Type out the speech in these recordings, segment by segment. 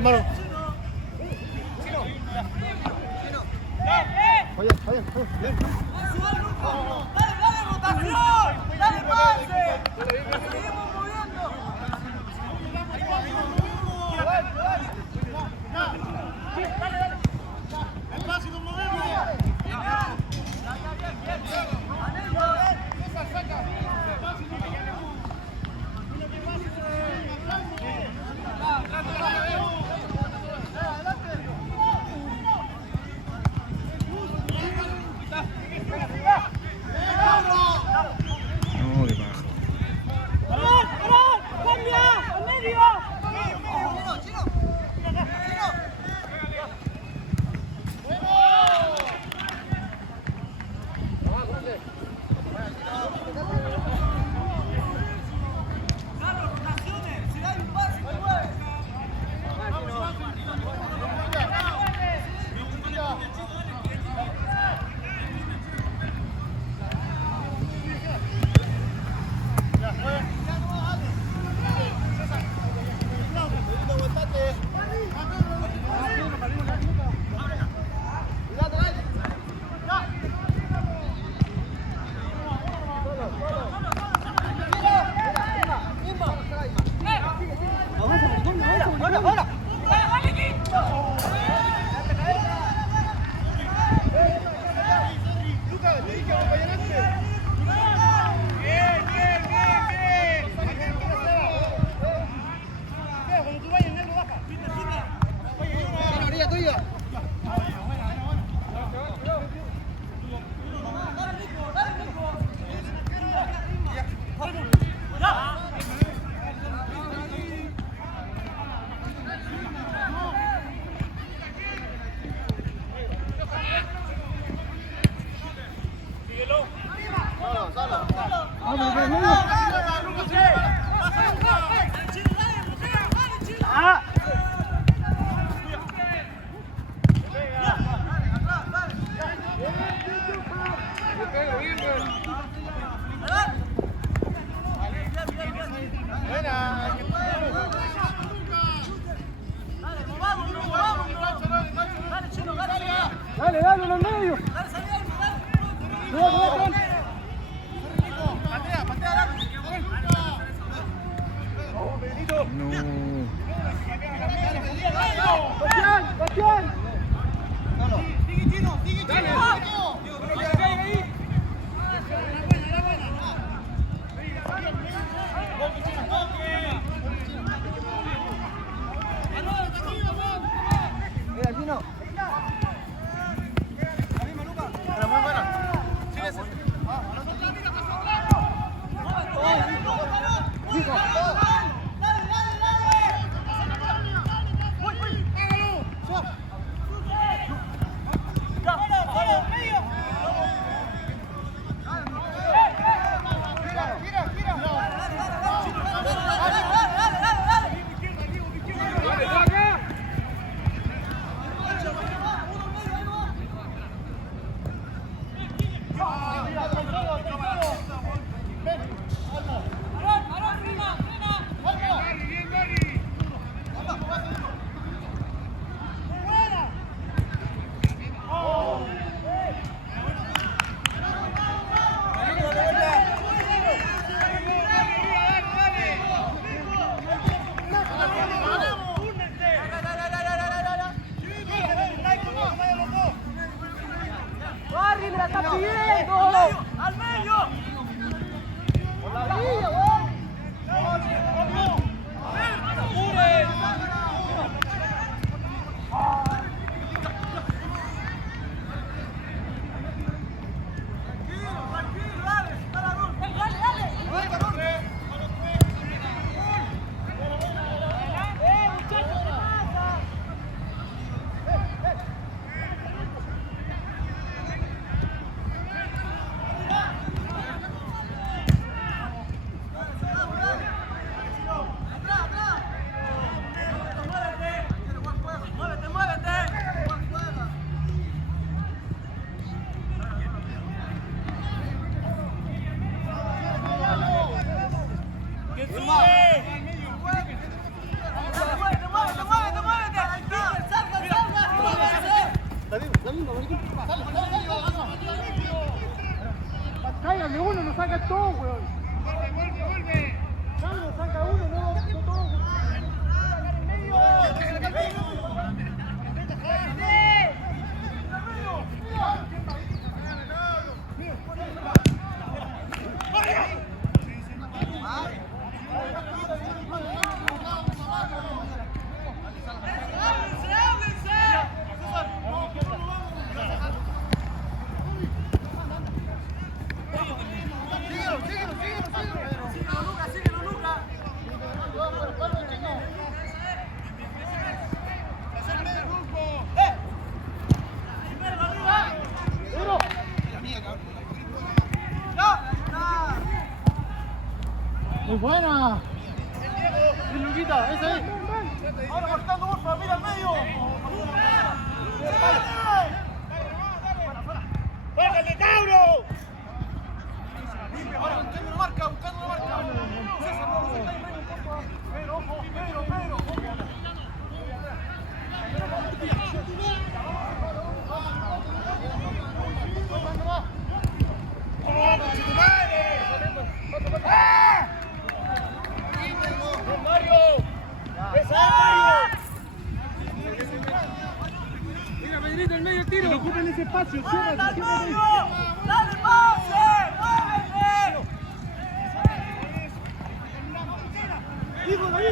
hermano. Vaya. Bien. ¡Dale rotación! ¡Dale pase! ¡Seguimos moviendo! Es fácil, nos movemos. No, qué bajo. ¡Cambia! ¡Al medio! Dale, en el medio. No. póngale uno, no saca todo, weón. Vuelve. Claro, saca uno, no todo. Muy buena. Bien, Luquita, esa ahí. Ahora marcando, porfa, mira al medio. ¡Bájate, Tauro! Ahora buscando una marca. César, no, Pedro, ojo, Pedro. Mira, Pedrito, el medio tiro. Que ocupen ese espacio. ¡Dale, pase! ¡Nico! ¡Medio!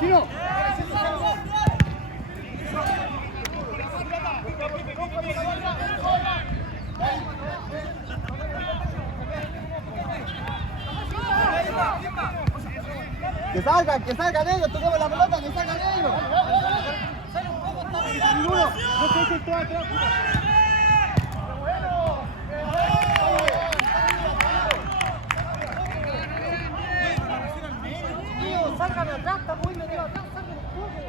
¡Tiro! Que salgan ellos, toquemos la pelota, que salgan ellos. Ninguno, no se echen todo atrás. Salgan atrás, estamos muy metidos atrás, salgan un poco.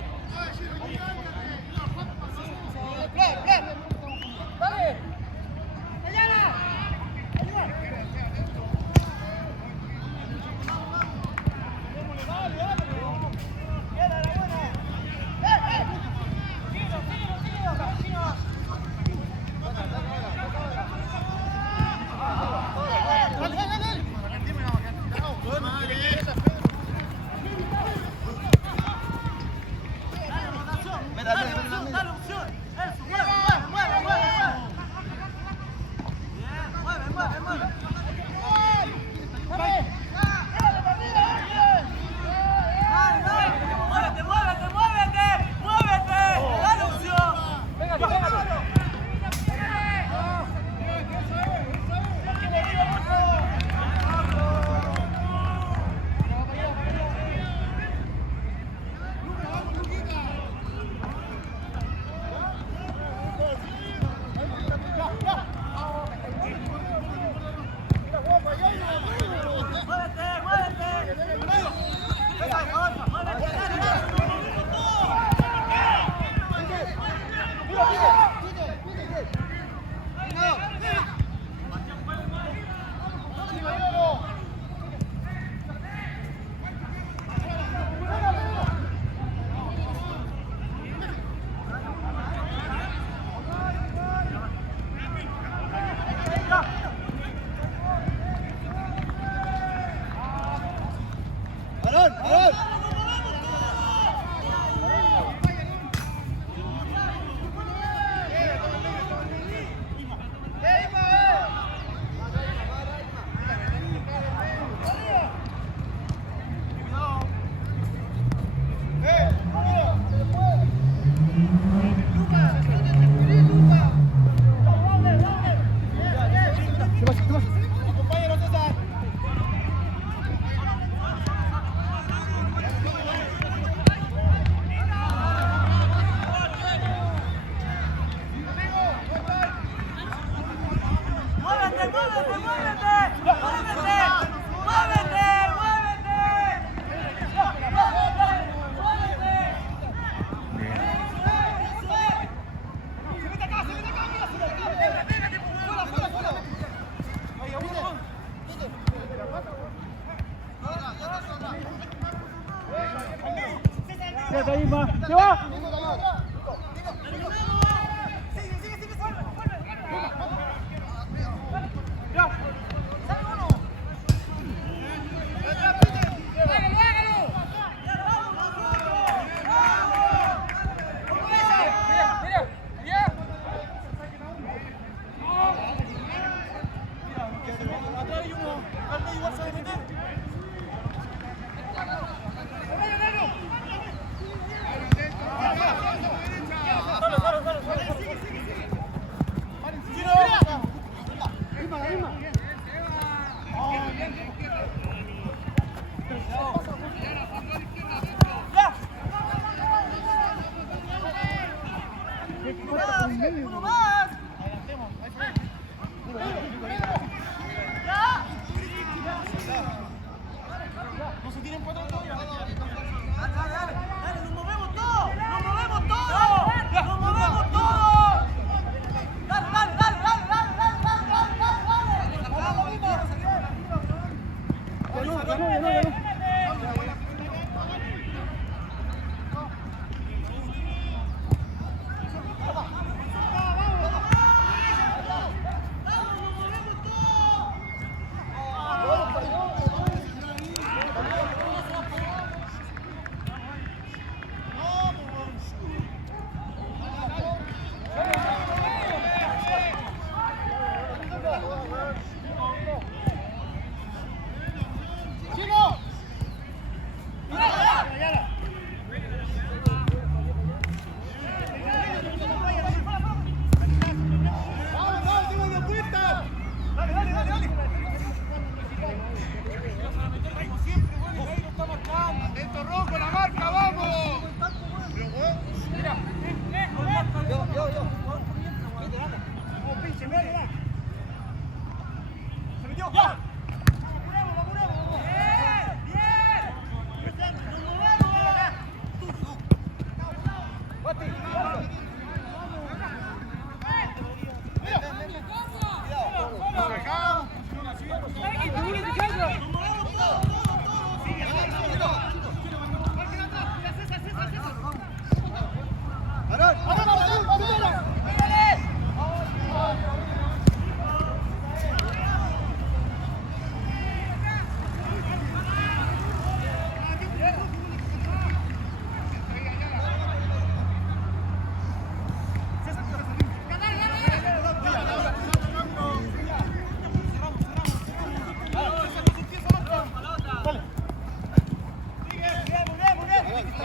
¡Dale! ¡Ayala! Quédate ahí, más. ¡Se va! ¡Uno más! No se tiren para atrás todavía. ¡Dale, nos movemos todos! ¡Nos movemos todos! ¡Nos movemos todos! ¡Dale, dale, dale, dale, dale, dale, dale, dale, dale, dale!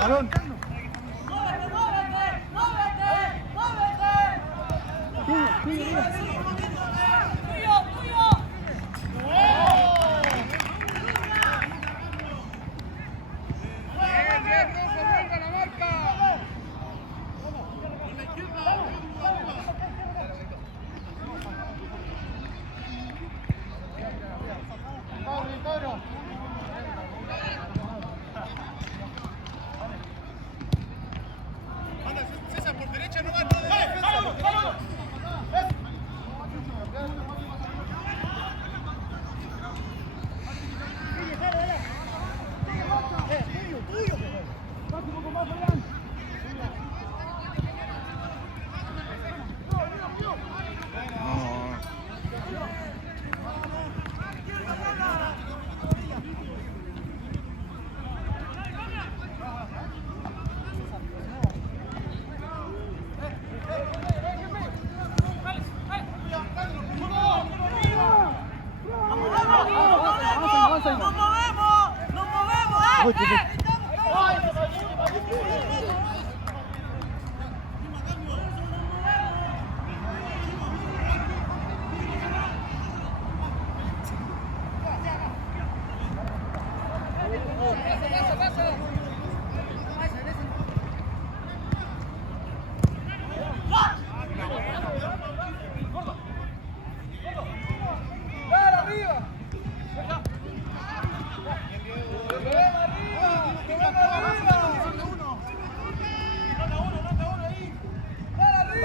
Balón.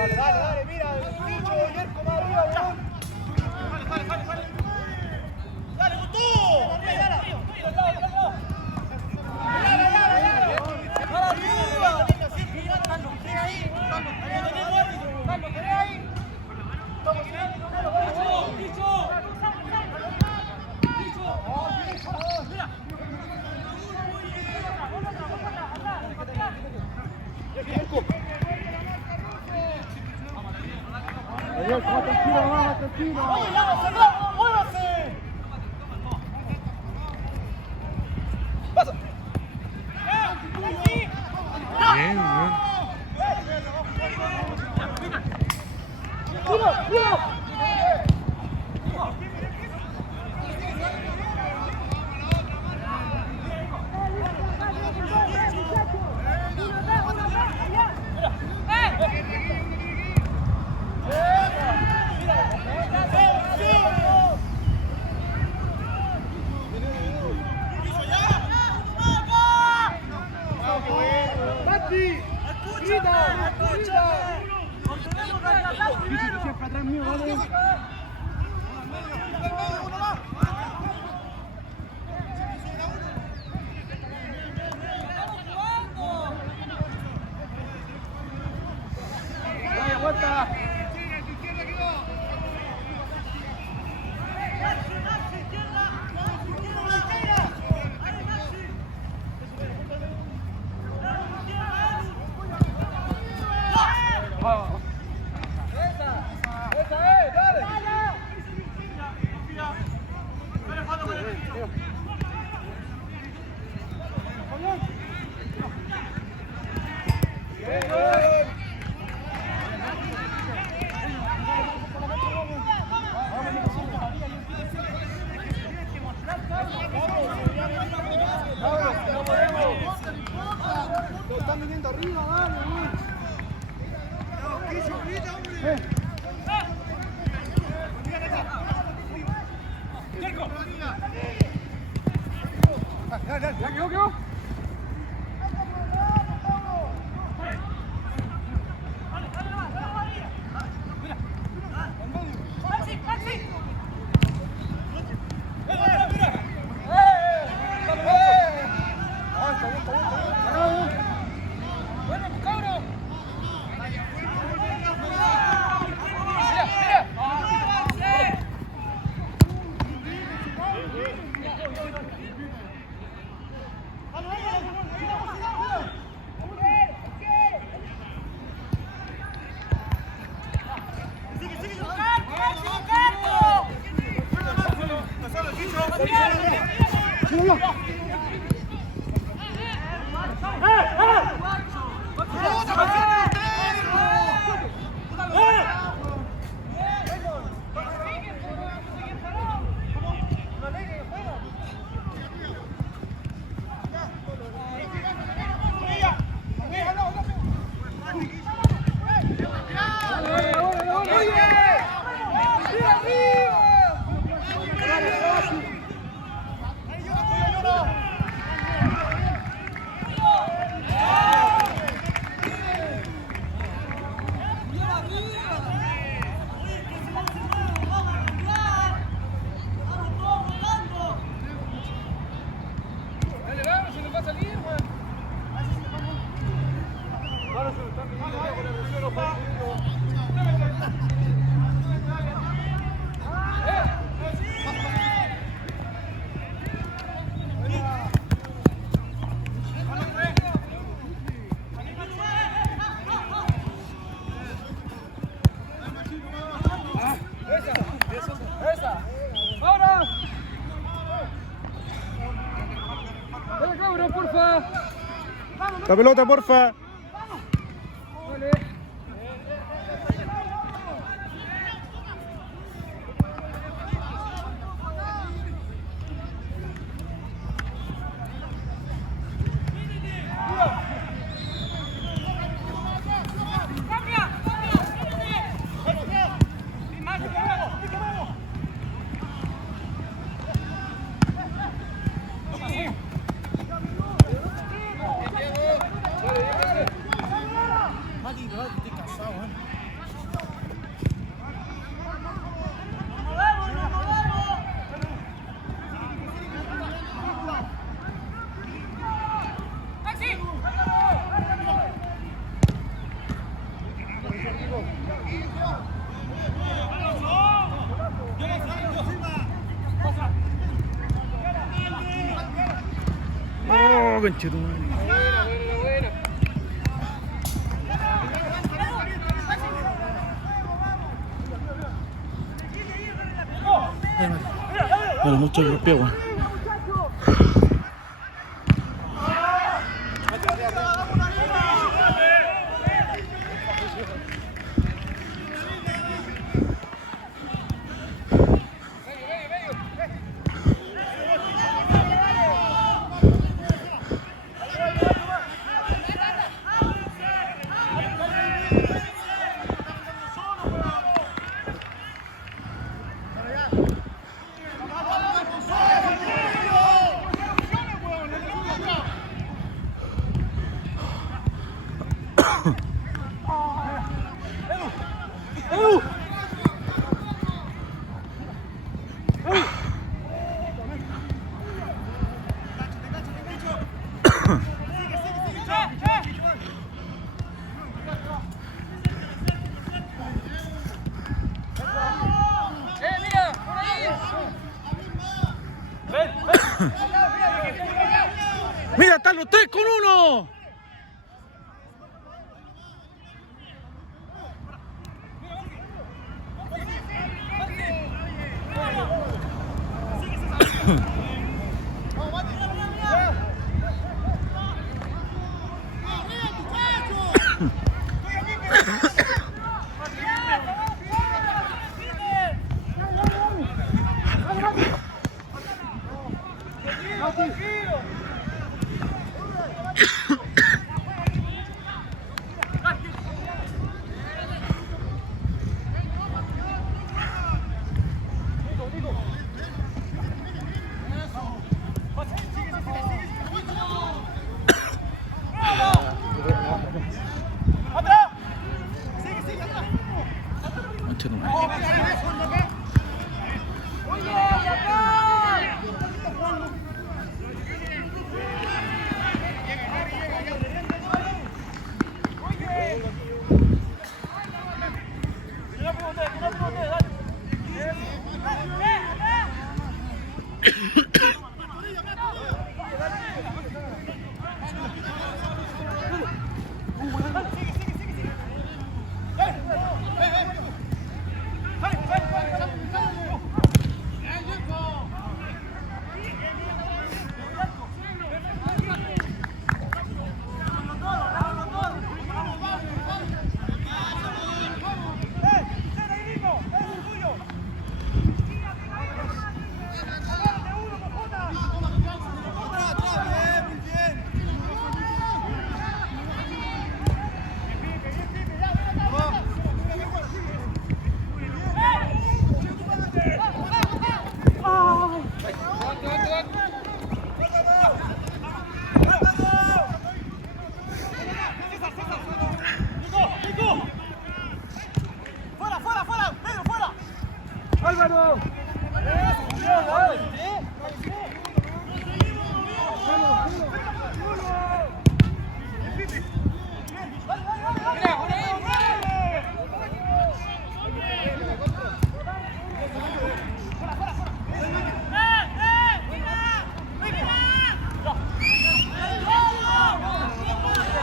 Dale, dale, dale, mira, el bicho, Yerko, más arriba, weón. Dale, Gustú. Dale, dale, dale. Tranquilo, vamos, tranquilo. Oye, lávese, bravo, muévase. Pasa. Bien, bien. ¡Cuidado, cuidado! Siempre atrás mío, ¿vale? Vaya, vuelta. Están viniendo arriba, vamos. Ya quedó. La pelota, porfa. Oh, conchetumare. Vale, mucho el pie, weón. Mira, están los 3 con 1.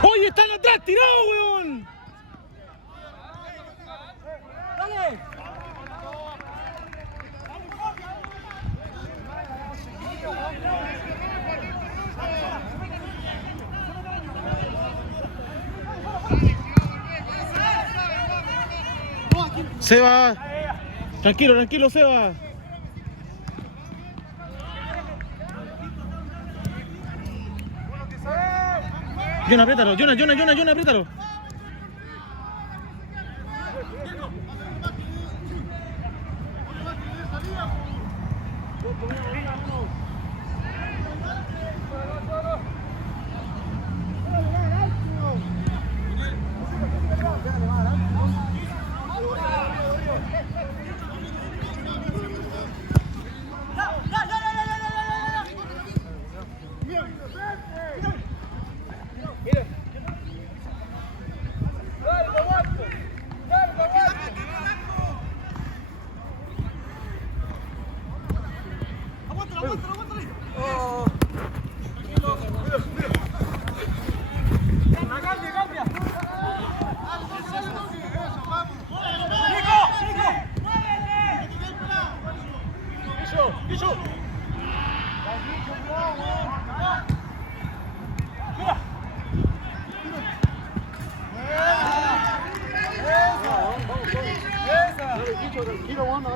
¡Oye, están atrás, tirados, weón! ¡Dale! Seba, tranquilo, tranquilo, Seba. Jonah, apriétalo, Jonah, apriétalo.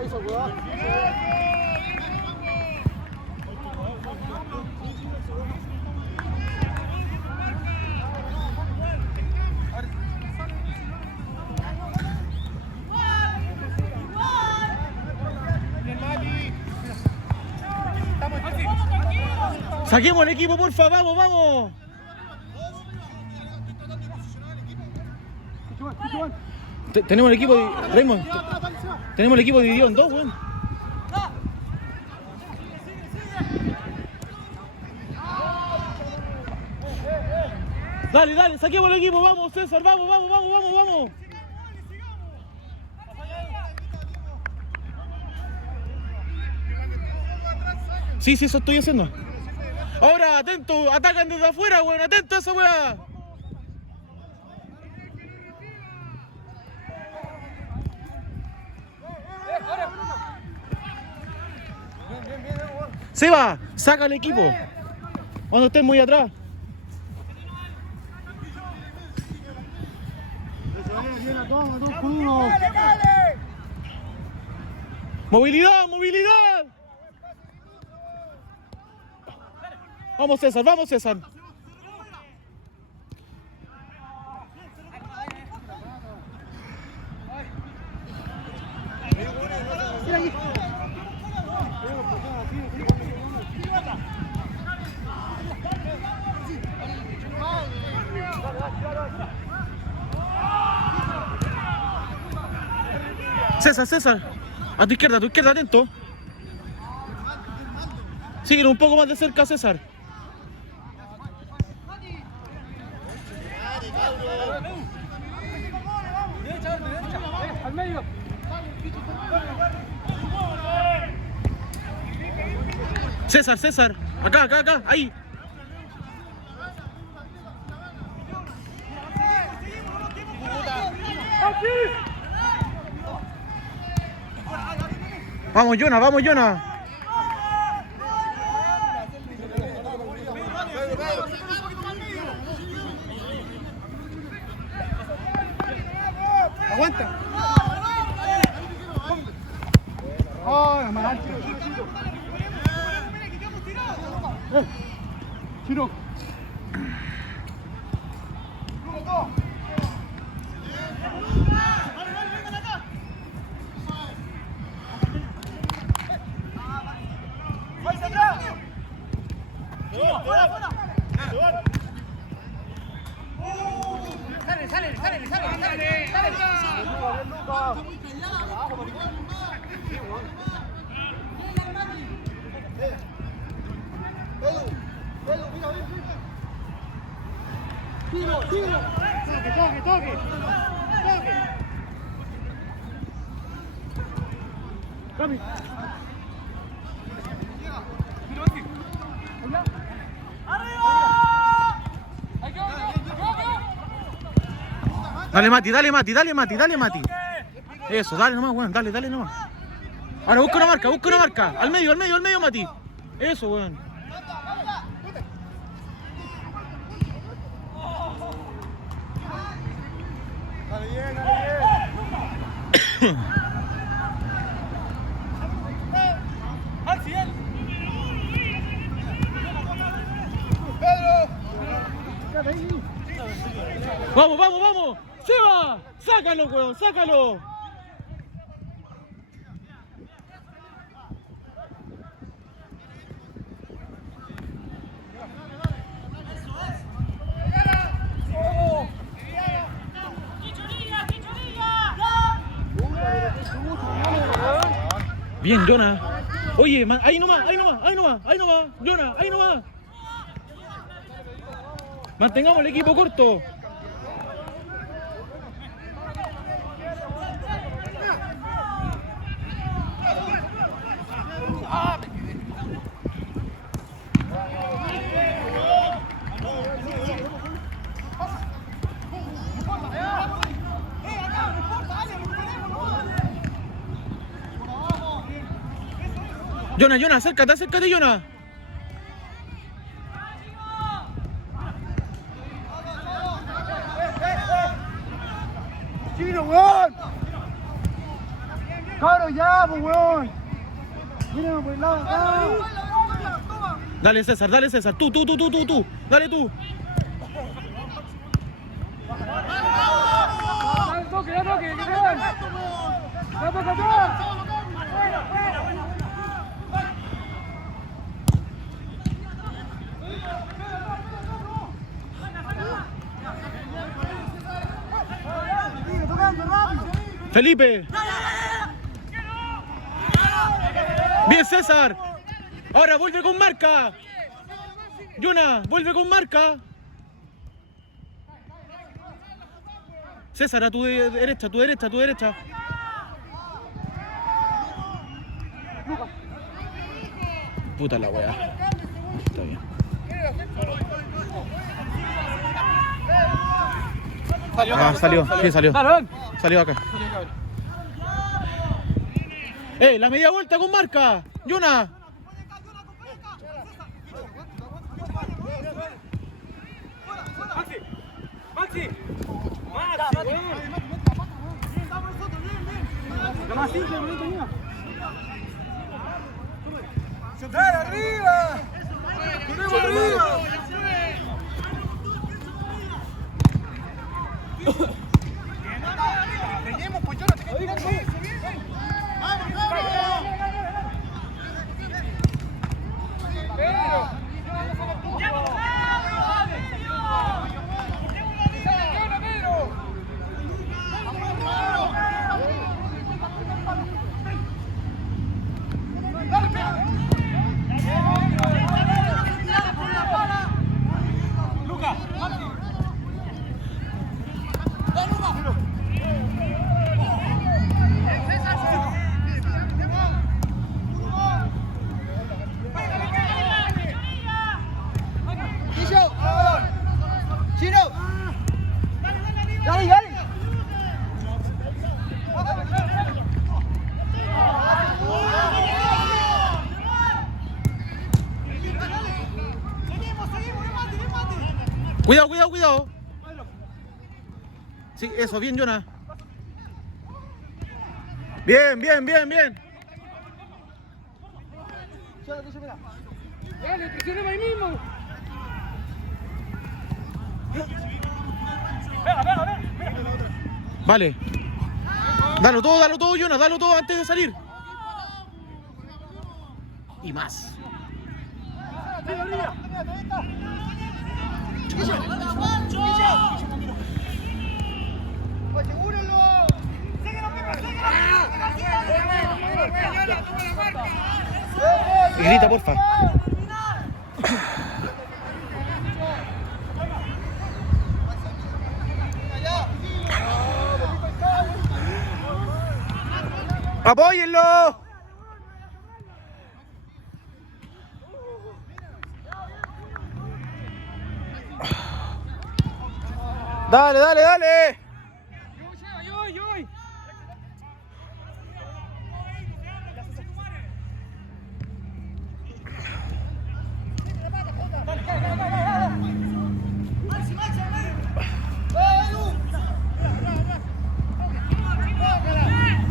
hizo, weón. Saquemos el equipo, porfa, vamos, vamos. Tenemos el equipo, Raymond. Tenemos el equipo dividido en dos, weón. Dale, dale, saquemos el equipo, vamos, César, vamos, vamos, vamos, vamos, vamos. Sí, sí, eso estoy haciendo. Ahora, atento, atacan desde afuera, weón, atento a esa weá. Seba, saca el equipo. Cuando estés muy atrás. Movilidad, movilidad. Vamos César, vamos César. César, César, a tu izquierda, atento. Síguelo un poco más de cerca, César. Al medio. César, César, acá, ahí. Vamos, Jonah, vamos, Jonah. Aguanta. Oh, mal. Chiro. Toque. Cami. Dale Mati. Eso, dale nomás, weón, dale nomás. Ahora busca una marca. Al medio, Mati. Eso, weón. Dale bien. Vamos. Seba, sácalo, weón, sácalo. Bien, Jonah. Oye, ahí nomás. Jonah, ahí nomás. Mantengamos el equipo corto. Jonah, acércate, Jonah. Chino, weón. Cabro, ya, pues, weón. Miren por el lado acá. Dale César, tú. Dale tú. Ya toque, que vean. Ya toca atrás. Felipe. Bien César. Ahora vuelve con marca. Yuna, vuelve con marca. César, a tu derecha. Puta la weá. Está bien. Salió. Sí, salió. Salió acá. La media vuelta con marca. Yuna. Maxi. ¡Dale, arriba! ¡Tenemos arriba! Cuidado. Sí, eso, bien, Yuna. Bien. Dale, presionemos ahí mismo. Vale. Dalo todo, Yuna, dalo todo antes de salir. Y más. Y grita, porfa. ¡Apóyenlo! Dale.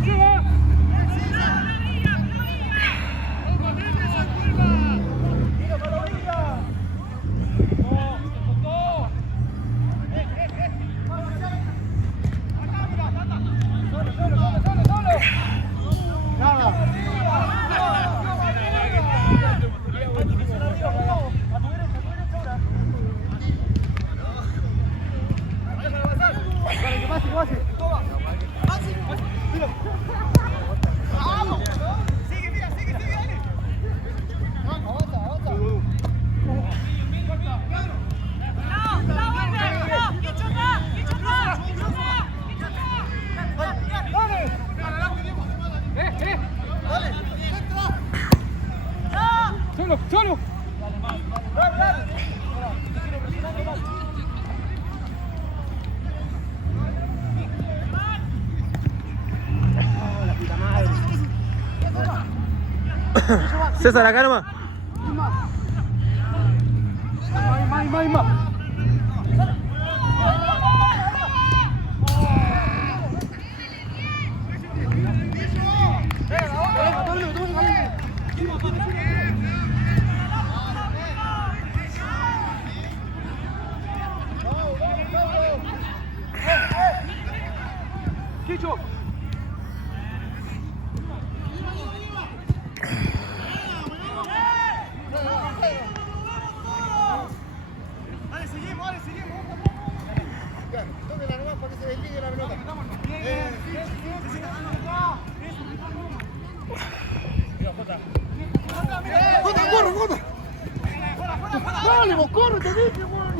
Yo. Solo. César, acá nomás. Más. Chicho. Dale, seguimos, dale, seguimos. Ya, tóquela nomás para que se desligue la pelota. ¡Jota, corre, Jota! ¡Dale, vos corre, te dije, weón!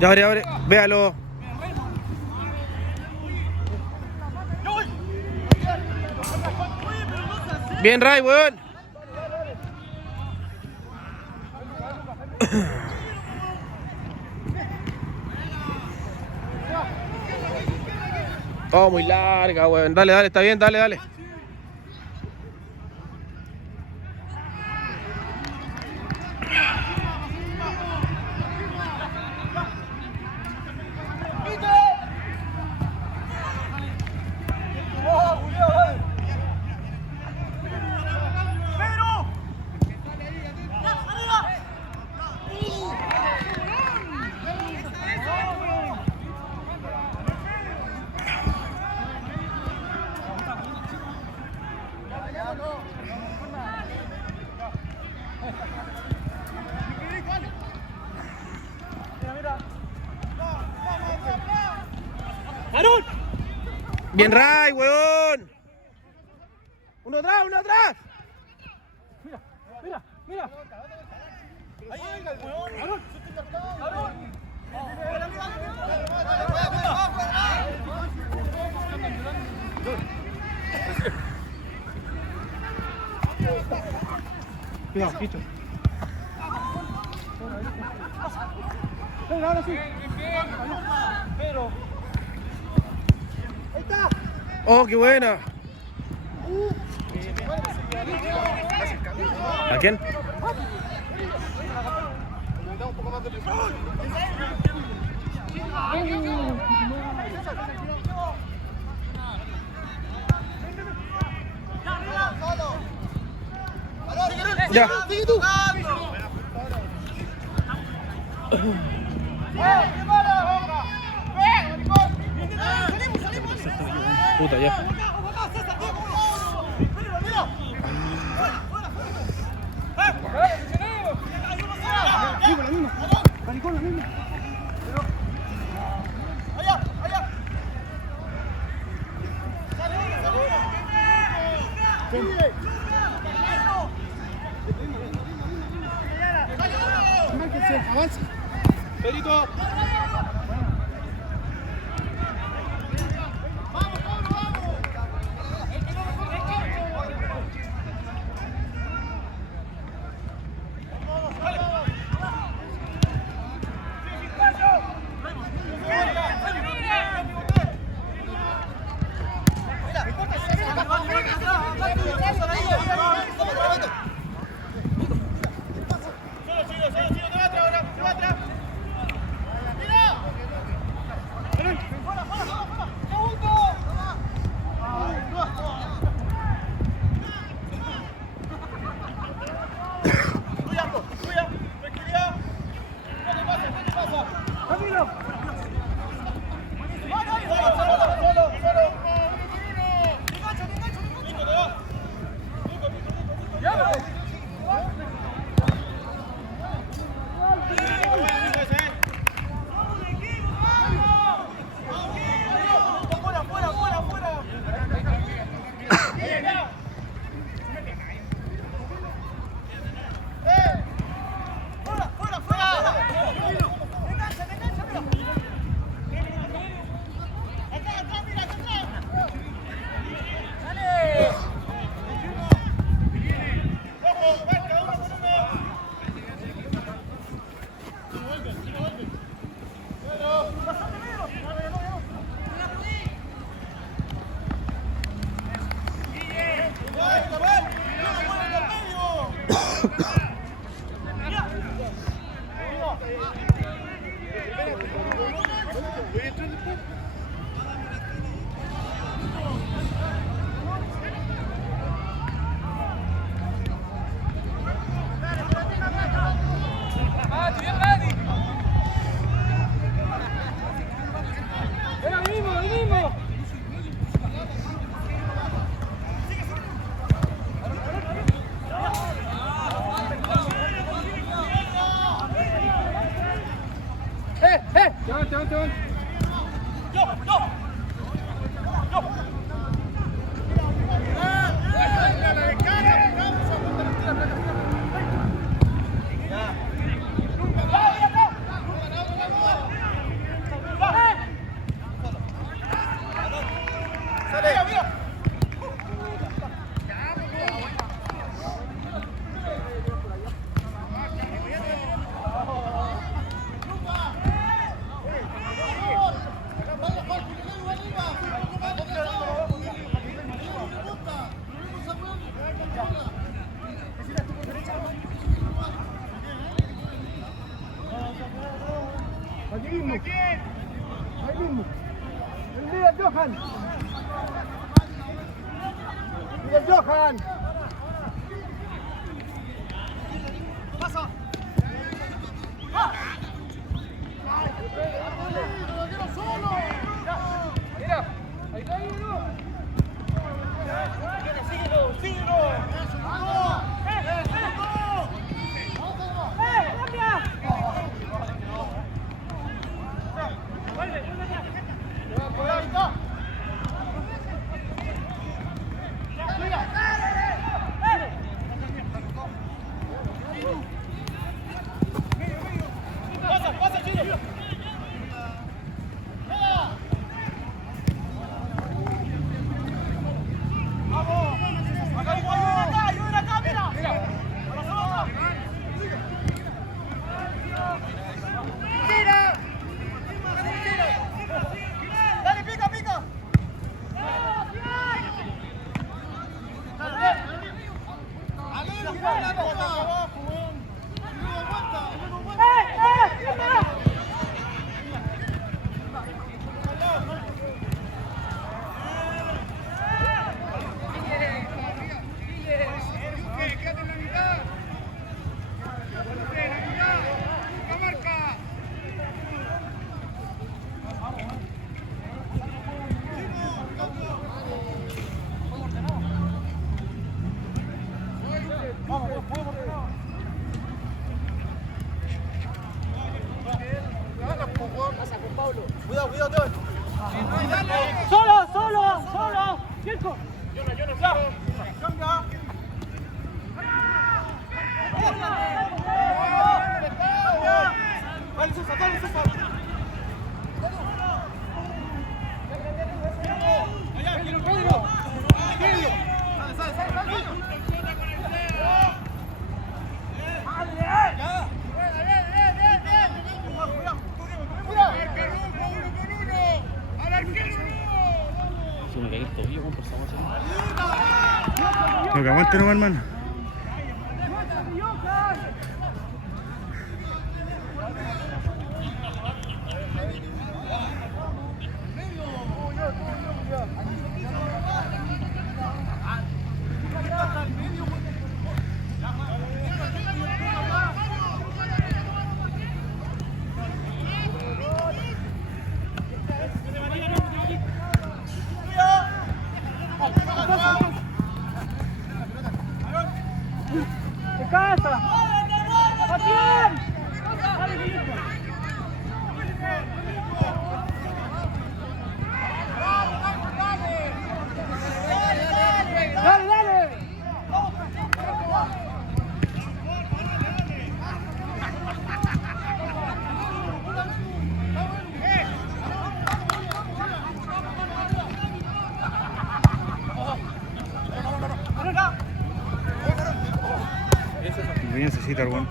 Ya abre, abre, véalo. Bien, Ray, weón. Oh, muy larga, weón. Dale, dale, está bien, dale, dale. Bien, Ray, weón. Uno atrás, uno atrás. Mira, mira. Cuidado, Chicho. Ahora sí. Pero. Ahí está. Oh, qué buena. ¿A quién? Ya. Sigue tú. Puta, ya. Avanza. Perito. Johan. Pasa. Mira, ahí está uno. Síguelo, síguelo. Cuidado, cuidado, Teo. Solo, solo, solo. Mirko. Dale, César, dale, César. Allá, quiero Pedro. Pedro. Sale. Si me caí el tobillo, ¿cómo empezamos a hacer? Lo que aguante nomás, hermano. ¡De casa! ¡Papián! ¡Dale, dale! Bien necesita el buen.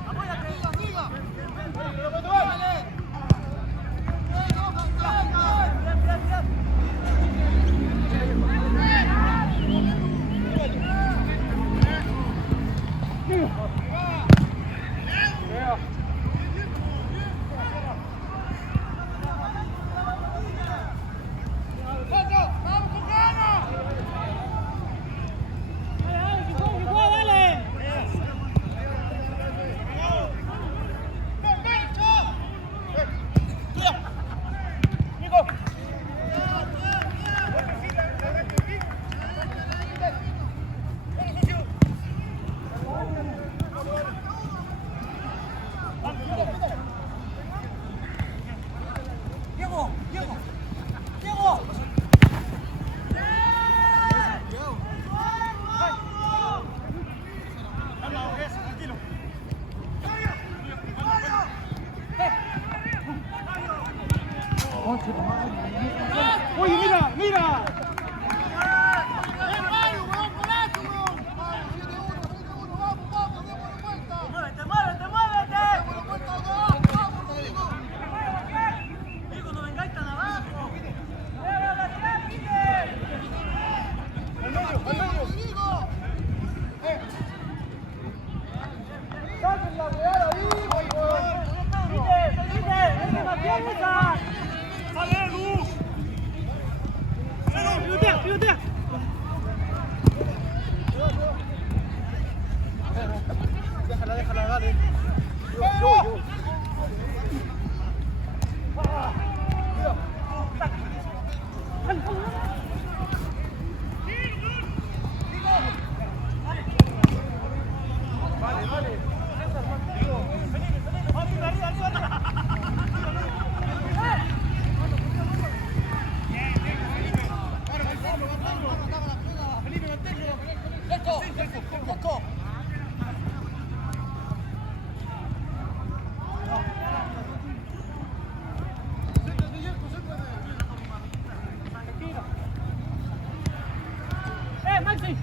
Oye, mira, mira. ¡Muévete, muévete, muévete! Digo, no vengáis tan abajo. ¡Saquen la weá ahí, ¡Pivotea! Déjala, dale. Maxi!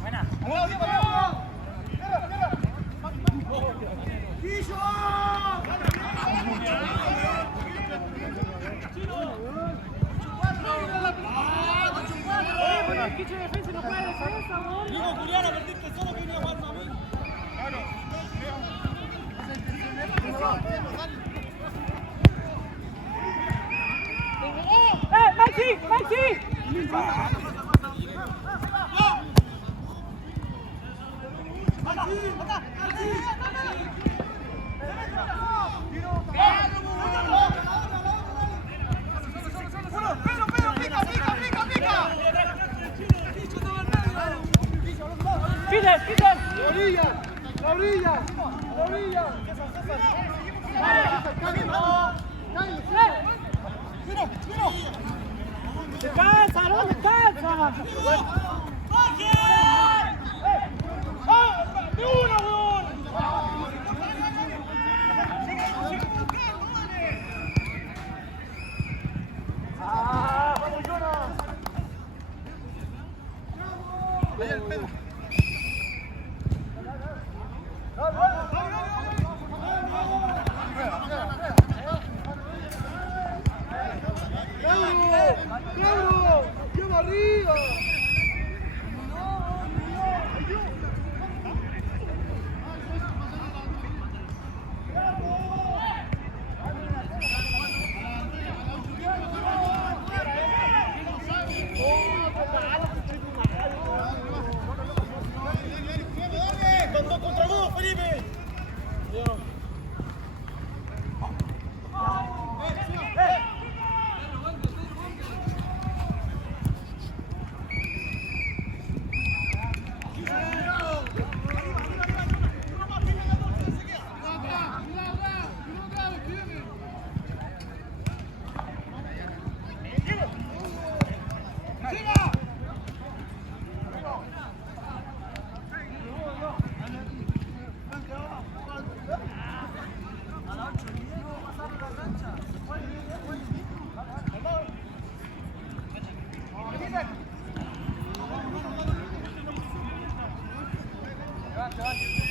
Buena. ¡La orilla! ¡Descansa, no descansa! ¡De una, weón! ¡Vamos, Jonas! ¡Vaya el pedo! ¡Dale, dale! arriba! ¡Con contra vos, Felipe! Levante, levante.